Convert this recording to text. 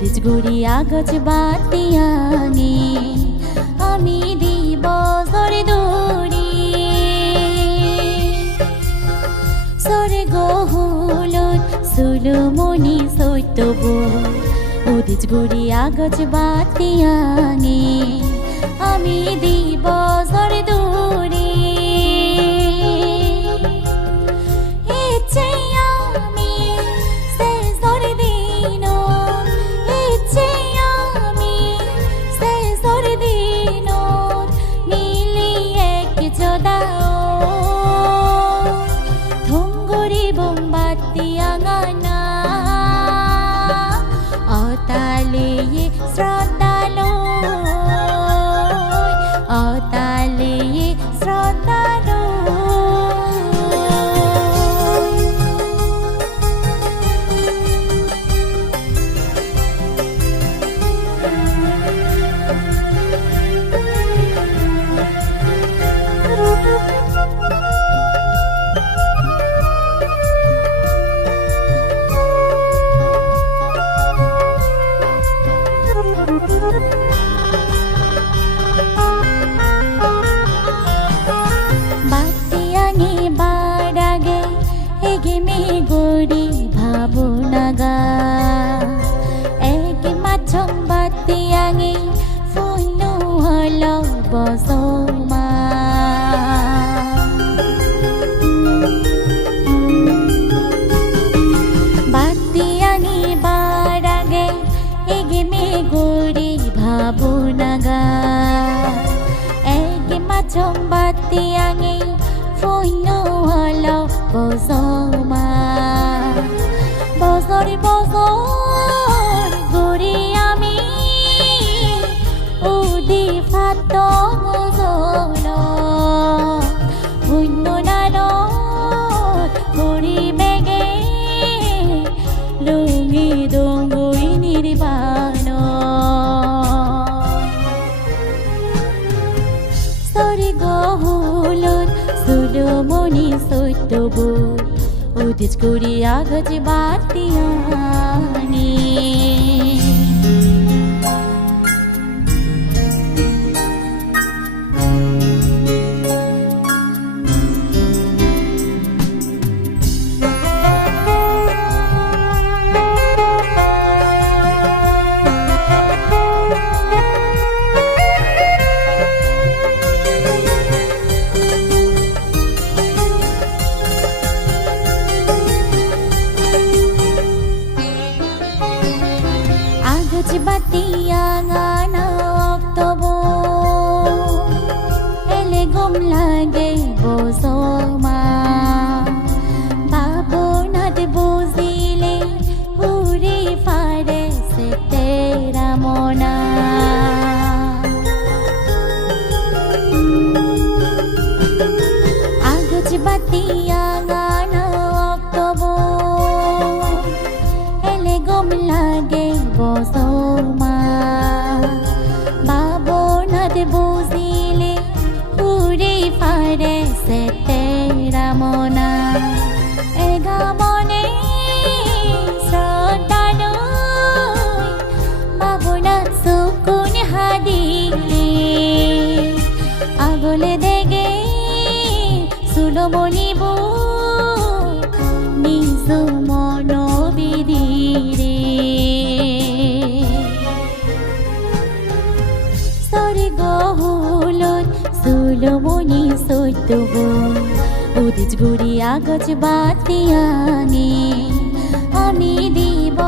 উদিত গুড়ি আগজ বাতিয়াঙে আমি দিব জরে দৌড়ি সরে গহুলত সুলুমনি সৈতবু উদিত গুড়ি আগজ বাতিয়াঙে আমি দিব জরে দৌড়ি গড়ি ভাবনাগা এক মাছং বাতিয়াঙে ফুনু হল বসমা বাতিয়াঙে বাড়াগে এগেমে গড়ি ভাবনাগা এক মাছং বাতিয়াঙে ফুনু হল বসমা বজরে বজর গড়ি আমি উদি ফাত গজল শূন্য নালত গড়ি বেগে লুঙি দঙ্গই নির্বাণ সরি গহুলত সুলুমনি সৈতবু উদিত গুড়ি আগজ বাতিয়াঙে বাতিয়াঙানা অক্টোবর এলে গম লাগে বসমা ভাবনাত বুজিলে হুরি ফারে সেতেরা মনা আগজ বাতিয়াঙানা অক্টোবর এলে গম লাগে বসমা ভাবনাত বুজিলে হুরি ফারে সেতেরা মনা এগা মনে শ্রদ্ধালৈ ভাবনাত চকুন হাদিলে আগলে দেগে সুলমনিবু নিজ মন বিধিরে সরে গহুলত সুলমনি সৈতবু উদিত গুড়ি আগজ বাতিয়াঙে আমি দিব